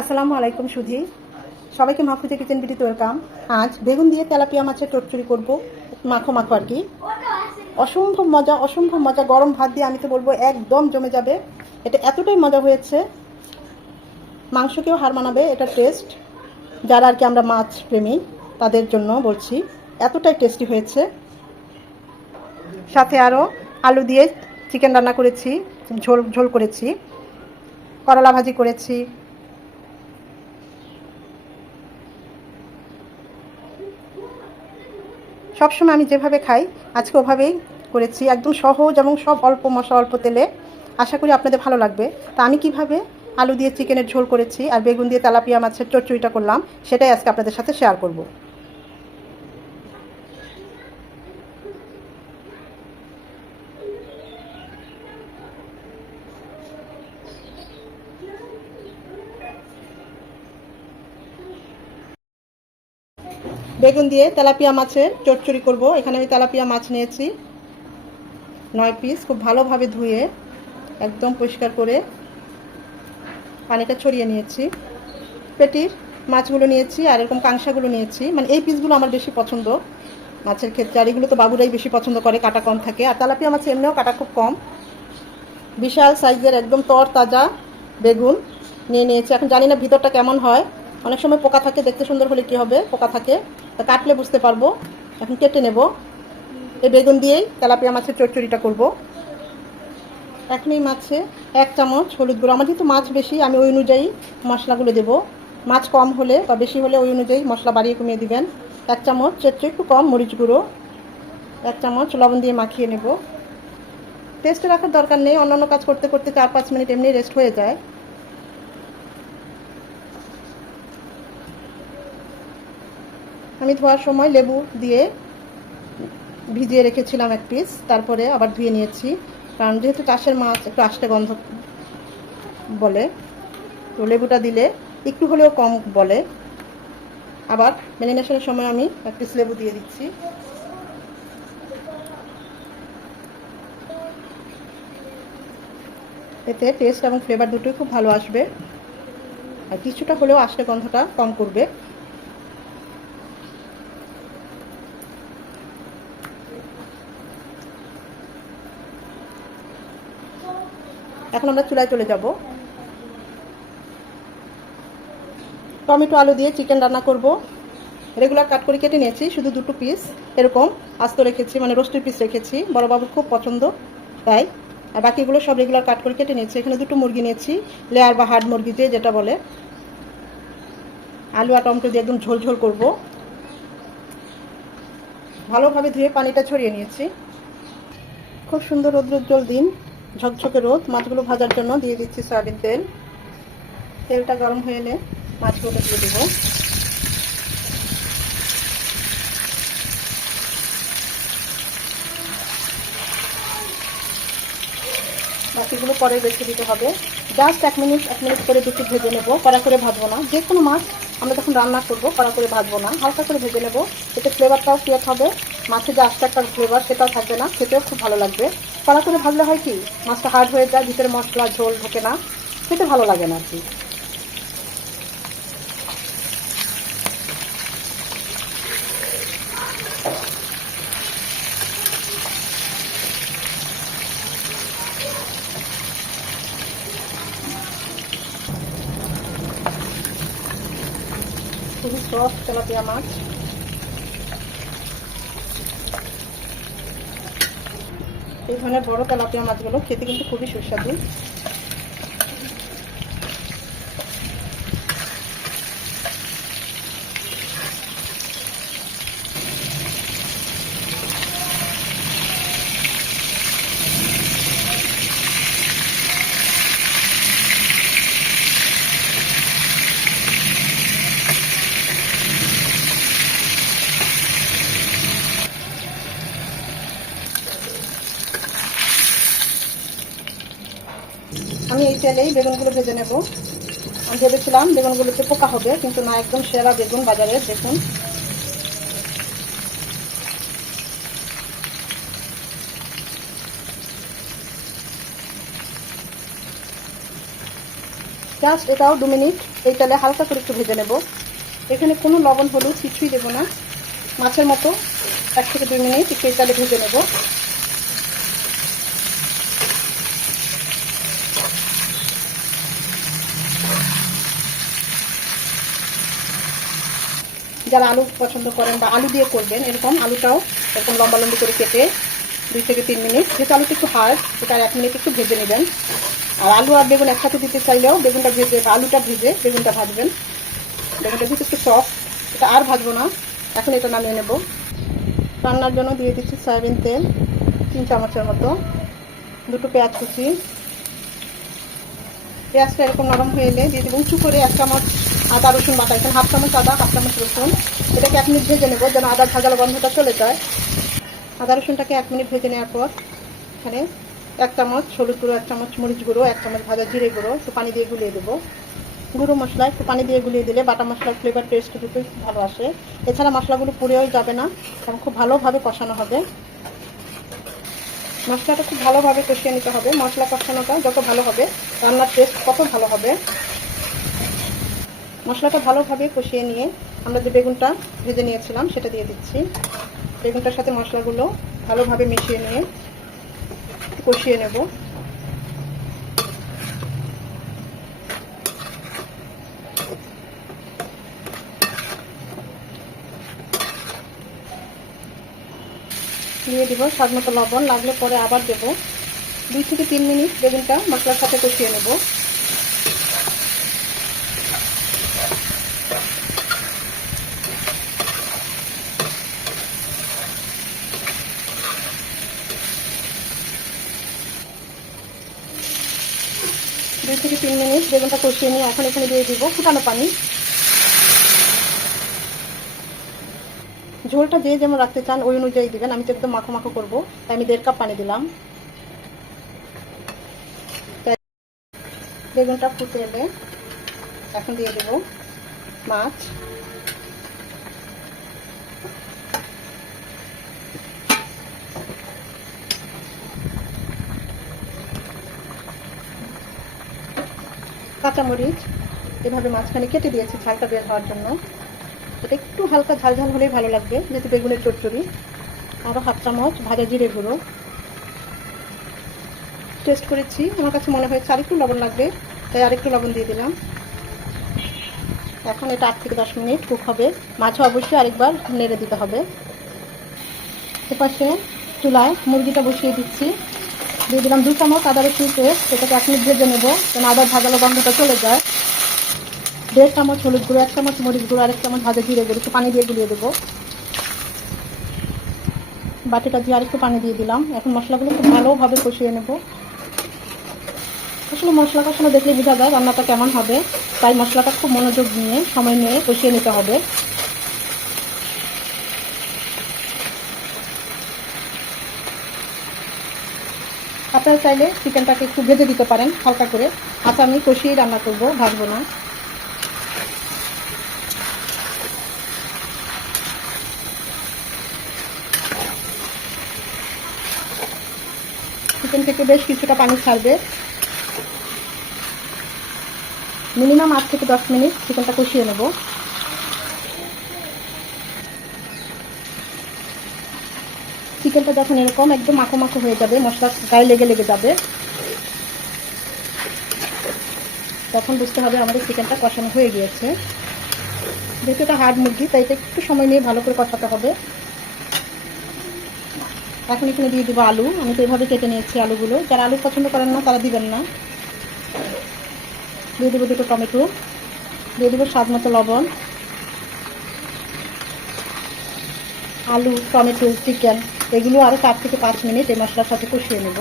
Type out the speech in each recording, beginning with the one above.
আসসালামু আলাইকুম সুধী, সবাইকে মাখুজা কিচেন বিডিতে ওয়েলকাম। আজ বেগুন দিয়ে তেলাপিয়া মাছের চচ্চড়ি করব, মাখো মাখো আর কি। অসম্ভব মজা। গরম ভাত দিয়ে আমি তো বলবো একদম জমে যাবে। এটা এতটাই মজা হয়েছে, মাংসকেও হার মানাবে এটা টেস্ট। যারা আর কি আমরা মাছ প্রেমী তাদের জন্য বলছি, এতটাই টেস্টি হয়েছে। সাথে আরও আলু দিয়ে চিকেন রান্না করেছি, ঝোল ঝোল করেছি, করলা ভাজি করেছি। সবসময় আমি যেভাবে খাই আজকে ওভাবেই করেছি, একদম সহজ এবং সব অল্প মশলা অল্প তেলে। আশা করি আপনাদের ভালো লাগবে। তা আমি কিভাবে আলু দিয়ে চিকেনের ঝোল করেছি আর বেগুন দিয়ে তেলাপিয়া মাছের চচ্চড়িটা করলাম সেটাই আজকে আপনাদের সাথে শেয়ার করব। বেগুন দিয়ে তেলাপিয়া মাছের চচ্চড়ি করব। এখানে আমি তেলাপিয়া মাছ নিয়েছি 9 পিস, খুব ভালোভাবে ধুয়ে একদম পরিষ্কার করে পানিটা ছড়িয়ে নিয়েছি। পেটির মাছগুলো নিয়েছি আর এরকম কাঁংসাগুলো নিয়েছি, মানে এই পিসগুলো আমার বেশি পছন্দ মাছের ক্ষেত্রে। আর এগুলো তো বাবুরাই বেশি পছন্দ করে, কাটা কম থাকে। আর তেলাপিয়া মাছে এমনিও কাটা খুব কম। বিশাল সাইজের একদম তর তাজা বেগুন নিয়েছি। এখন জানি না ভিতরটা কেমন হয়, অনেক সময় পোকা থাকে, দেখতে সুন্দর হলে কী হবে, পোকা থাকে, তা কাটলে বুঝতে পারবো। এখন কেটে নেব। এই বেগুন দিয়েই তেলাপিয়া মাছের চচ্চড়িটা করব। এখন এই মাছে 1 চামচ হলুদ গুঁড়ো, আমার যেহেতু মাছ বেশি আমি ওই অনুযায়ী মশলাগুলো দেবো। মাছ কম হলে বা বেশি হলে ওই অনুযায়ী মশলা বাড়িয়ে কমিয়ে দিবেন। 1 চামচ একটু কম মরিচ গুঁড়ো, 1 চামচ লবণ দিয়ে মাখিয়ে নেব। রেস্টে রাখার দরকার নেই, অন্যান্য কাজ করতে করতে 4-5 মিনিট এমনি রেস্ট হয়ে যায়। আমি ধোয়ার সময় লেবু দিয়ে ভিজিয়ে রেখেছিলাম 1 পিস, তারপরে আবার ধুয়ে নিয়েছি, কারণ যেহেতু চাষের মাছ একটু আষ্টে গন্ধ বলে, তো লেবুটা দিলে একটু হলেও কম বলে। আবার ম্যারিনেশনের সময় আমি 1 পিস লেবু দিয়ে দিচ্ছি। এতে টেস্ট এবং ফ্লেভার দুটোই খুব ভালো আসবে, আর কিছুটা হলেও আষ্টে গন্ধটা কম করবে। এখন আমরা চুলায় চলে যাব। টমেটো আলু দিয়ে চিকেন রান্না করব। রেগুলার কাট করে কেটে নিয়েছি, শুধু 2 পিস এরকম আস্ত রেখেছি, মানে রোস্টের পিস রেখেছি, বড় বাবুর খুব পছন্দ তাই। আর বাকিগুলো সব রেগুলার কাট করে কেটে নিয়েছি। এখানে 2টো মুরগি নিয়েছি, লেয়ার বা হার্ড মুরগি যেটা বলে। আলু আর টমেটো দিয়ে একদম ঝোল ঝোল করব। ভালোভাবে ধুয়ে পানিটা ছড়িয়ে নিয়েছি। খুব সুন্দর রৌদ্রোজ্জ্বল দিন, ঝকঝকে রোদ। মাছগুলো ভাজার জন্য দিয়ে দিচ্ছি সয়াবিন তেল। তেলটা গরম হয়ে এলে মাছগুলো দিয়ে দেবো। বাকিগুলো পরে রেখে দিতে হবে। জাস্ট 1 মিনিট করে দুটো ভেজে নেব, কড়া করে ভাজবো না। যে কোনো মাছ আমরা যখন রান্না করবো কড়া করে ভাজবো না, হালকা করে ভেজে নেব। এতে ফ্লেভারটাও ক্রিয়েট হবে, মাছের যে আস্তে একটা ফ্লেভার সেটাও থাকবে না, খেতেও খুব ভালো লাগবে। কড়া করে ভাজলে হয় কি, মাছটা হার্ড হয়ে যায়, ভিতরে মশলা ঝোল ঢোকে না, খেতে ভালো লাগে না আর কি। খুবই সফট তেলাপিয়া মাছ। এই ধরনের বড় তেলাপিয়া মাছগুলো খেতে কিন্তু খুবই সুস্বাদু। আমি এই তেলেই বেগুনগুলো ভেজে নেব। আমি ভেবেছিলাম বেগুনগুলোতে পোকা হবে, কিন্তু না, একদম সেরা বেগুন বাজারের। দেখুন, জাস্ট এটাও 2 মিনিট এই তেলে হালকা করে একটু ভেজে নেব। এখানে কোনো লবণ হলুদ কিছুই দেবো না, মাছের মতো 1 থেকে 2 মিনিট একটু এই তেলে ভেজে নেব। যারা আলু পছন্দ করেন বা আলু দিয়ে করবেন, এরকম আলুটাও এরকম লম্বা লম্বি করে কেটে 2 থেকে 3 মিনিট, যেহেতু আলুটা একটু হার্ড এটা 1 মিনিট একটু ভেজে নেবেন। আর আলু আর বেগুন একসাথে দিতে চাইলেও বেগুনটা ভেজে বা আলুটা ভেজে বেগুনটা ভাজবেন। বেগুনটা যেহেতু একটু সফট, এটা আর ভাজবো না, এখন এটা নামিয়ে নেব। রান্নার জন্য দিয়ে দিচ্ছি সয়াবিন তেল 3 চামচের মতো, 2টো পেঁয়াজ কুচি। পেঁয়াজটা এরকম নরম হয়ে এলে দিয়ে দেবো উঁচু করে 1 চামচ আদা রসুন বাটা, এখানে 1/2 চামচ আদা 1/2 চামচ রসুন। এটাকে 1 মিনিট ভেজে নেব যেন আদার ভাজালো গন্ধটা চলে যায়। আদা রসুনটাকে 1 মিনিট ভেজে নেওয়ার পর এখানে 1 চামচ হলুদ গুঁড়ো, 1 চামচ মরিচ গুঁড়ো, 1 চামচ ভাজা জিরে গুঁড়ো একটু পানি দিয়ে গুলিয়ে দেবো। গুঁড়ো মশলা একটু পানি দিয়ে গুলিয়ে দিলে বাটা মশলার ফ্লেভার টেস্ট দুটোই ভালো আসে। এছাড়া মশলাগুলো পুড়েও যাবে না এবং খুব ভালোভাবে কষানো হবে। মশলাটা খুব ভালোভাবে কষিয়ে নিতে হবে। মশলা কষানোটা যত ভালো হবে রান্নার টেস্ট তত ভালো হবে। মশলাটা ভালোভাবে কষিয়ে নিয়ে আমরা যে বেগুনটা ভেজে নিয়েছিলাম সেটা দিয়ে দিচ্ছি। বেগুনটার সাথে মশলাগুলো ভালোভাবে মিশিয়ে নিয়ে কষিয়ে নেব। দিয়ে দেবো স্বাদ মতো লবণ, লাগলে পরে আবার দেবো। 2 থেকে 3 মিনিট বেগুনটা মশলার সাথে কষিয়ে নেব। দুই থেকে 3 মিনিট বেগুনটা কষিয়ে নিয়ে এখন এখানে দিয়ে দিব ফুটানো পানি। ঝোলটা যে যেমন রাখতে চান ওই অনুযায়ী দিবেন। আমি তো একদম মাখো মাখো করবো, তাই আমি 1.5 কাপ পানি দিলাম। বেগুনটা ফুটে এলে এখন দিয়ে দেব মাছ। কাঁচামরিচ এভাবে মাঝখানে কেটে দিয়েছি ঝালটা বের হওয়ার জন্য। এটা একটু হালকা ঝাল ঝাল হলেই ভালো লাগবে যেহেতু বেগুনের চচ্চড়ি। আরও 1/2 চামচ ভাজা জিরে গুঁড়ো। টেস্ট করেছি, আমার কাছে মনে হয়েছে আরেকটু লবণ লাগবে, তাই আরেকটু লবণ দিয়ে দিলাম। এখন এটা 8 থেকে 10 মিনিট কুক হবে। মাছও অবশ্যই আরেকবার নেড়ে দিতে হবে। এপাশে চুলায় মুরগিটা বসিয়ে দিচ্ছি। দিয়ে দিলাম 2 চামচ আদা রসুন পেস্ট, এটাকে 1 মিনিট ভেজে নেবো যেন আদার ভাজালো গন্ধটা চলে যায়। 1.5 চামচ হলুদ গুঁড়ো, 1 চামচ মরিচ গুঁড়ো আর 1 চামচ ভাজা জিরে গুঁড়ো একটু পানি দিয়ে গুলিয়ে দেবো। বাটিটা দিয়ে আরেকটু পানি দিয়ে দিলাম। এখন মশলাগুলো খুব ভালোভাবে কষিয়ে নেব। আসলে মশলা কষানো দেখলে বোঝা যায় রান্নাটা কেমন হবে, তাই মশলাটা খুব মনোযোগ নিয়ে সময় নিয়ে কষিয়ে নিতে হবে। আপনারা চাইলে চিকেনটাকে একটু ভেজে দিতে পারেন হালকা করে। আচ্ছা, আমি কষিয়েই রান্না করব, ভাজবো না। চিকেন থেকে বেশ কিছুটা পানি ছাড়বে। মিনিমাম 8 থেকে 10 মিনিট চিকেনটা কষিয়ে নেব। চিকেনটা যখন এরকম একদম মাখো মাখো হয়ে যাবে, মশলা গায়ে লেগে লেগে যাবে, তখন বুঝতে হবে আমাদের চিকেনটা কষানো হয়ে গিয়েছে। যেহেতু এটা হার্ড মুরগি তাই এটা একটু সময় নিয়ে ভালো করে কষাতে হবে। এখন এখানে দিয়ে দেবো আলু। আমি তো এভাবে কেটে নিয়েছি আলুগুলো। যারা আলু পছন্দ করেন না তারা দিবেন না। দিয়ে দেবো 2টো টমেটো, দিয়ে দেবো স্বাদ মতো লবণ। আলু, টমেটো, চিকেন এগুলো আরও 4 থেকে 5 মিনিট এই মশলার সাথে কষিয়ে নেব।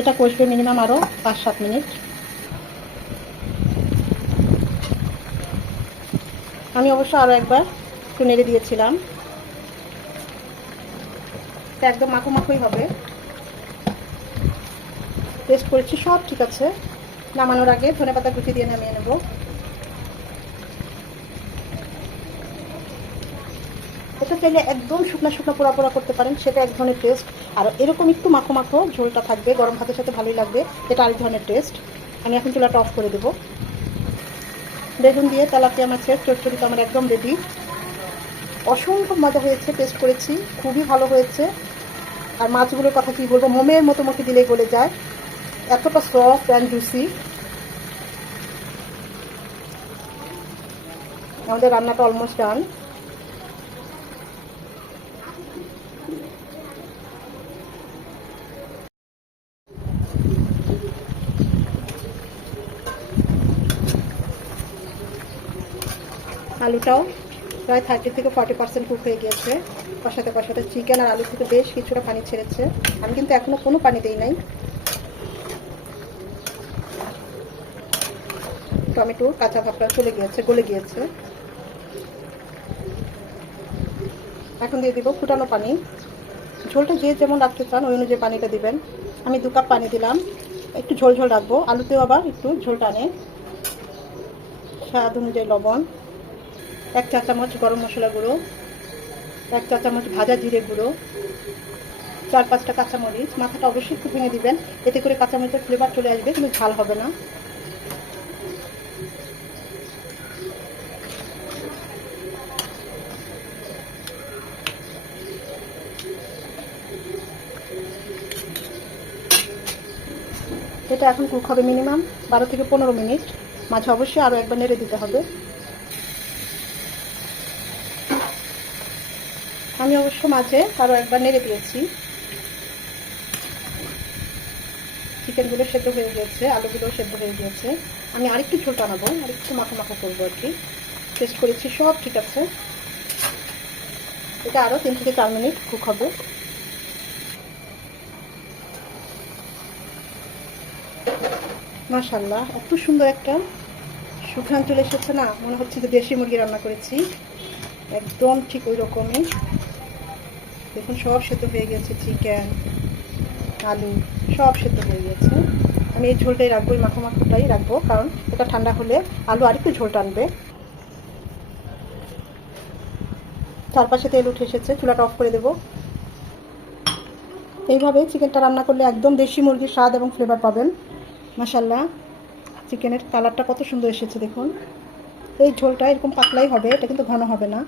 এটা কষবে মিনিমাম আরও 5-7 মিনিট। আমি অবশ্য আরও একবার একটু নেড়ে দিয়েছিলাম। এটা একদম মাখো মাখোই হবে। টেস্ট করেছি, সব ঠিক আছে। নামানোর আগে ধনেপাতা কুচি দিয়ে নামিয়ে নেব। এটা চাইলে একদম শুকনো শুকনো পোড়া পোড়া করতে পারেন, সেটা এক ধরনের টেস্ট। আর এরকম একটু মাখো মাখো ঝোলটা থাকবে, গরম ভাতের সাথে ভালোই লাগবে, এটা আরেক ধরনের টেস্ট। আমি এখন চুলাটা অফ করে দেবো। বেগুন দিয়ে তেলাপিয়া মাছের চচ্চড়ি তো আমার একদম রেডি। অসম্ভব মজা হয়েছে, টেস্ট করেছি, খুবই ভালো হয়েছে। আর মাছগুলোর কথা কি বলবো, মোমের মতো মুখে দিলেই গলে যায়, এতটা সফট অ্যান্ড জুসি। আমাদের রান্নাটা অলমোস্ট ডান। আলুটাও প্রায় 30 থেকে 40% কুক হয়ে গিয়েছে। কষাতে কষাতে চিকেন আর আলু থেকে বেশ কিছুটা পানি ছেড়েছে। আমি কিন্তু এখনো কোনো পানি দিই নাই। টমেটোর কাঁচা ভাবটা চলে গিয়েছে, গলে গিয়েছে। এখন দিয়ে দিব ফুটানো পানি। ঝোলটা যে যেমন রাখতে চান ওই অনুযায়ী পানিটা দিবেন। আমি 2 কাপ পানি দিলাম, একটু ঝোল ঝোল রাখবো, আলুতেও আবার একটু ঝোল টানে। স্বাদ অনুযায়ী লবণ, 1 চা চামচ গরম মশলা গুঁড়ো, 1 চা চামচ ভাজা জিরে গুঁড়ো, 4-5টা কাঁচামরিচ। মাথাটা অবশ্যই একটু ভেঙে দিবেন, এতে করে কাঁচামরিচের ফ্লেভার চলে আসবে, কিন্তু ঝাল হবে না। এটা এখন কুক হবে মিনিমাম 12 থেকে 15 মিনিট। মাঝে অবশ্যই আরও একবার নেড়ে দিতে হবে। আমি অবশ্য মাঝে আরও একবার নেড়ে দিয়েছি। চিকেনগুলো সেদ্ধ হয়ে গিয়েছে, আলুগুলো সেদ্ধ হয়ে গিয়েছে। আমি আরেকটু ঝোল টানাবো, আরেকটু মাখা মাখা করবো আর কি। টেস্ট করেছি, সব ঠিক আছে। এটা আরও 3 থেকে 4 মিনিট কুক হবে। মাশাআল্লাহ, এত সুন্দর একটা সুঘ্রাণ চলে এসেছে না, মনে হচ্ছে যে দেশি মুরগি রান্না করেছি, একদম ঠিক ওই রকমই। দেখুন সব সেদ্ধ হয়ে গেছে, চিকেন আলু সব সেদ্ধ হয়ে গেছে। আমি এই ঝোলটাই রাখবো, এই মাখো মাখোটাই রাখবো, কারণ এটা ঠান্ডা হলে আলু আরেকটু ঝোল টানবে। চারপাশে তেল উঠে এসেছে, চুলাটা অফ করে দেবো। এইভাবে চিকেনটা রান্না করলে একদম দেশি মুরগির স্বাদ এবং ফ্লেভার পাবেন। মাশাআল্লাহ, চিকেনের কালারটা কত সুন্দর এসেছে দেখুন। এই ঝোলটা এরকম পাতলাই হবে, এটা কিন্তু ঘন হবে না।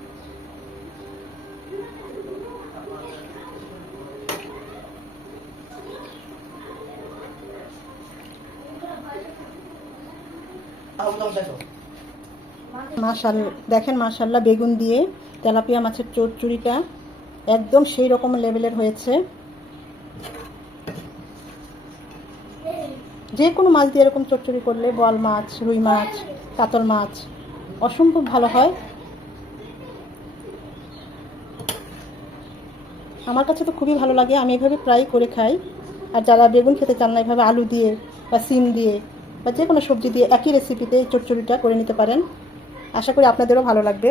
মাশাআল্লাহ, দেখেন মাশাআল্লাহ, বেগুন দিয়ে তেলাপিয়া মাছের চচ্চড়িটা একদম সেই রকম লেভেলের হয়েছে। যে কোনো মাছ দিয়ে এরকম চচ্চড়ি করলে, বোয়াল মাছ, রুই মাছ, কাতল মাছ, অসম্ভব ভালো হয়। আমার কাছে তো খুবই ভালো লাগে, আমি এভাবে প্রায় করে খাই। আর যারা বেগুন খেতে চান না, এভাবে আলু দিয়ে বা সিম দিয়ে বা যে কোনো সবজি দিয়ে একই রেসিপিতে এই চচ্চড়িটা করে নিতে পারেন। আশা করি আপনাদেরও ভালো লাগবে।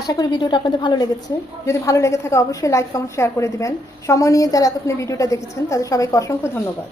আশা করি ভিডিওটা আপনাদের ভালো লেগেছে। যদি ভালো লেগে থাকে অবশ্যই লাইক কমেন্ট শেয়ার করে দিবেন। সময় নিয়ে যারা এতক্ষণ ভিডিওটা দেখেছেন তাদের সবাইকে অসংখ্য ধন্যবাদ।